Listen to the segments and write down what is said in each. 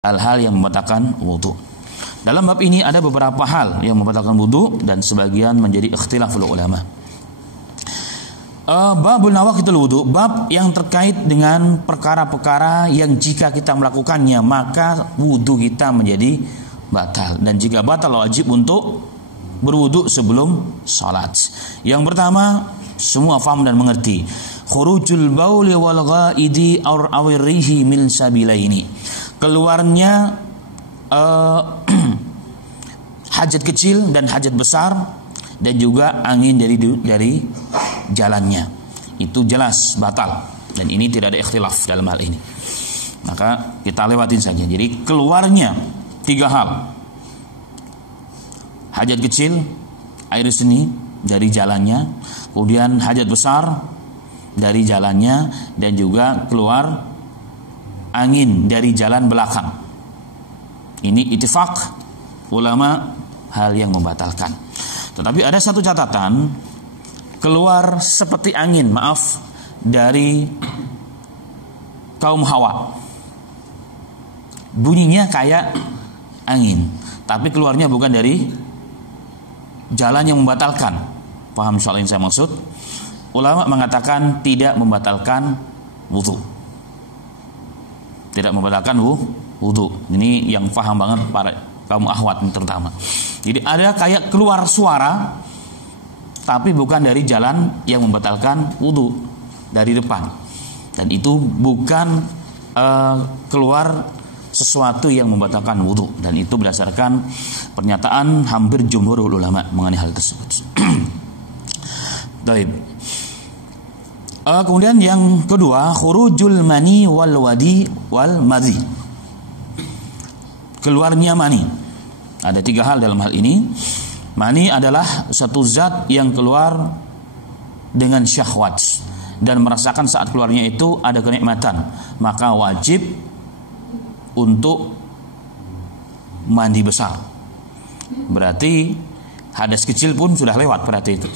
hal-hal yang membatalkan wudu. Dalam bab ini ada beberapa hal yang membatalkan wudu dan sebagian menjadi ikhtilaful ulama. Babul nawaqitul wudu, bab yang terkait dengan perkara-perkara yang jika kita melakukannya maka wudu kita menjadi batal, dan jika batal wajib untuk berwudu sebelum salat. Yang pertama, semua faham dan mengerti, khurujul bauli wal ghaidi aw rihi min sabilaini, keluarnya hajat kecil dan hajat besar, dan juga angin dari jalannya, itu jelas batal, dan ini tidak ada ikhtilaf dalam hal ini, maka kita lewatin saja. Jadi keluarnya tiga hal: hajat kecil, air seni dari jalannya, kemudian hajat besar dari jalannya, dan juga keluar angin dari jalan belakang. Ini ittifaq ulama hal yang membatalkan. Tetapi ada satu catatan, keluar seperti angin, dari kaum Hawa, bunyinya kayak angin, tapi keluarnya bukan dari jalan yang membatalkan. Paham soal yang saya maksud? Ulama mengatakan tidak membatalkan wudu, tidak membatalkan wudu. Ini yang paham banget para kaum akhwat terutama. Jadi ada kayak keluar suara, tapi bukan dari jalan yang membatalkan wudu, dari depan, dan itu bukan keluar sesuatu yang membatalkan wudu, dan itu berdasarkan pernyataan hampir jumhur ulama mengenai hal tersebut. Baik. Kemudian yang kedua, khurujul mani wal wadi wal madhi, keluarnya mani. Ada tiga hal dalam hal ini. Mani adalah satu zat yang keluar dengan syahwat dan merasakan saat keluarnya itu ada kenikmatan, maka wajib untuk mandi besar. Berarti hadas kecil pun sudah lewat, berarti itu.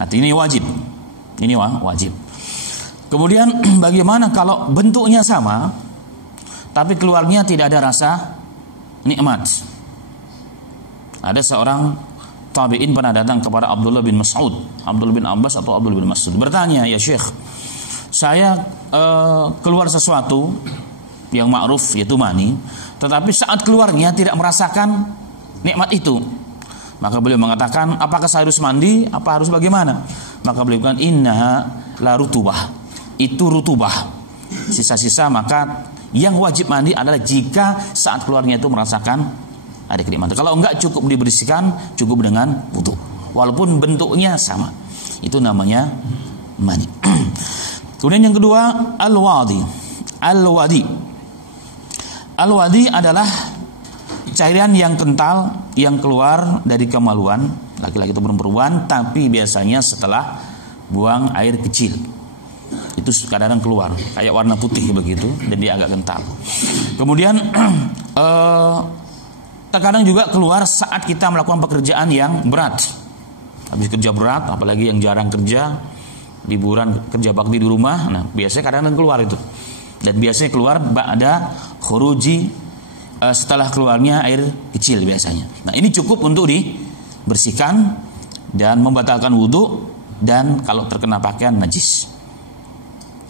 Artinya ini wajib. Ini wajib. Kemudian bagaimana kalau bentuknya sama tapi keluarnya tidak ada rasa nikmat? Ada seorang tabi'in pernah datang kepada Abdullah bin Mas'ud, Abdullah bin Abbas atau Abdullah bin Mas'ud, bertanya, "Ya Syekh, saya keluar sesuatu yang ma'ruf yaitu mani, tetapi saat keluarnya tidak merasakan nikmat itu." Maka beliau mengatakan, "Apakah saya harus mandi? Apa harus bagaimana?" Maka beliau bilang, "Innaha la rutubah." Itu rutubah, sisa-sisa, maka yang wajib mandi adalah jika saat keluarnya itu merasakan ada kenikmatan. Kalau enggak, cukup dibersihkan, cukup dengan wudu, walaupun bentuknya sama. Itu namanya mani. Kemudian yang kedua, al-wadi. Al-wadi adalah cairan yang kental yang keluar dari kemaluan laki-laki atau perempuan, tapi biasanya setelah buang air kecil. Itu kadang-kadang keluar kayak warna putih begitu, dan dia agak kental. Kemudian terkadang juga keluar saat kita melakukan pekerjaan yang berat. Habis kerja berat, apalagi yang jarang kerja, liburan kerja bakti di rumah, nah biasanya kadang-kadang keluar itu. Dan biasanya keluar ba'da khuruji, setelah keluarnya air kecil biasanya. Nah ini cukup untuk dibersihkan dan membatalkan wudu, dan kalau terkena pakaian najis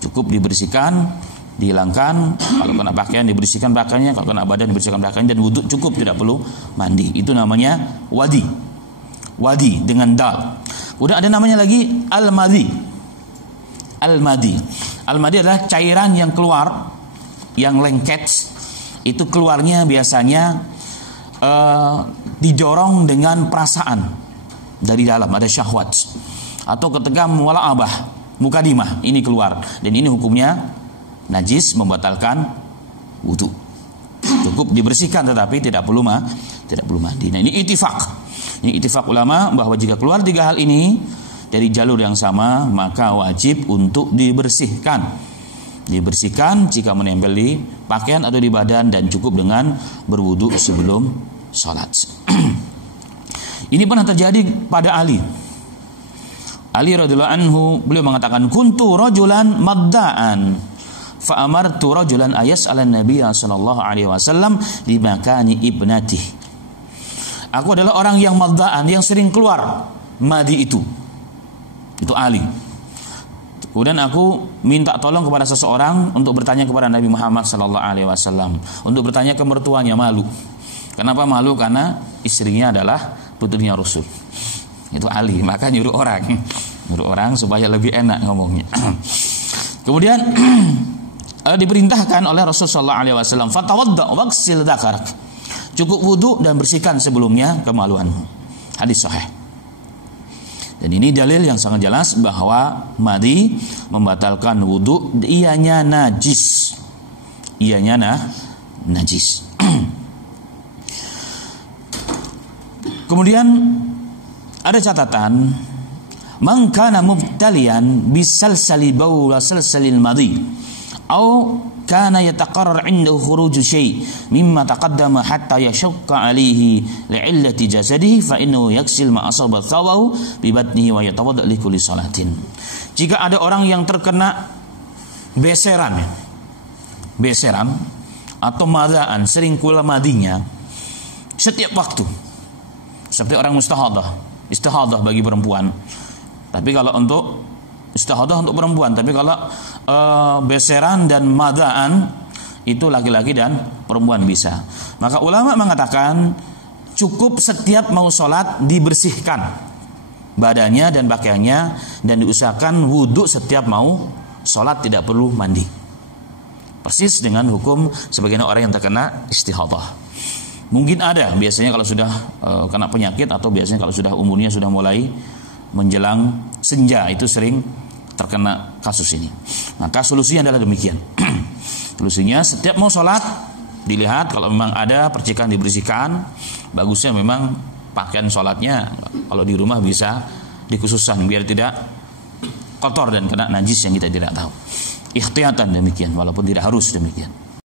cukup dibersihkan, dihilangkan. Kalau kena pakaian dibersihkan pakaiannya, kalau kena badan dibersihkan pakaiannya, dan wudu cukup, tidak perlu mandi. Itu namanya wadi. Wadi dengan dal. Udah ada namanya lagi al-madhi. Al-madhi. Al-madhi adalah cairan yang keluar, yang lengket. Itu keluarnya biasanya didorong dengan perasaan dari dalam, ada syahwat, atau ketika mula'abah, mukadimah, ini keluar, dan ini hukumnya najis, membatalkan wudu. Cukup dibersihkan, tetapi tidak perlu mandi. Nah ini ittifaq. Ini ittifaq ulama bahwa jika keluar tiga hal ini dari jalur yang sama, maka wajib untuk dibersihkan. Dibersihkan jika menempel di pakaian atau di badan, dan cukup dengan berwudu sebelum salat. Ini pernah terjadi pada Ali radhiyallahu anhu. Beliau mengatakan, kuntu rajulan madda'an fa amartu rajulan ayas ala nabiy sallallahu alaihi wasallam di makani ibnatihi. Aku adalah orang yang madda'an, yang sering keluar madi itu Ali. Kemudian aku minta tolong kepada seseorang untuk bertanya kepada Nabi Muhammad sallallahu alaihi wasallam, untuk bertanya ke mertuanya. Malu. Kenapa malu? Karena istrinya adalah putrinya Rasul. Itu Ali, maka nyuruh orang supaya lebih enak ngomongnya. Kemudian diperintahkan oleh Rasul sallallahu alaihi wasallam, fatawadda waghsil dzakarak. Cukup wudu dan bersihkan sebelumnya kemaluanmu. Hadis sahih. Dan ini dalil yang sangat jelas bahwa madi membatalkan wudu, ianya najis. Najis. Kemudian ada catatan, man kana mubtaliyan bisalsali bawl wa salsalil madi atau kana yataqarrar 'indahu khuruj syai' mimma taqaddama hatta yashqa 'alaihi li'illati jasadihi fa innahu yaksil ma asaba thawahu bi batnihi wa yatawadda li kulli salatin. Jika ada orang yang terkena beseran atau madaan, sering keluar madinya setiap waktu, seperti orang istihadah bagi perempuan. Tapi kalau untuk istihadah untuk perempuan, tapi kalau beseran dan madaan itu laki-laki dan perempuan bisa. Maka ulama mengatakan cukup setiap mau sholat dibersihkan badannya dan pakaiannya, dan diusahakan wudhu setiap mau sholat, tidak perlu mandi. Persis dengan hukum sebagian orang yang terkena istihadah. Mungkin ada biasanya kalau sudah kena penyakit, atau biasanya kalau sudah umurnya sudah mulai menjelang senja, itu sering terkena kasus ini. Maka solusinya adalah demikian. Solusinya setiap mau sholat dilihat, kalau memang ada percikan dibersihkan. Bagusnya memang pakaian sholatnya kalau di rumah bisa dikhususkan biar tidak kotor dan kena najis yang kita tidak tahu. Ikhtiyatan demikian, walaupun tidak harus demikian.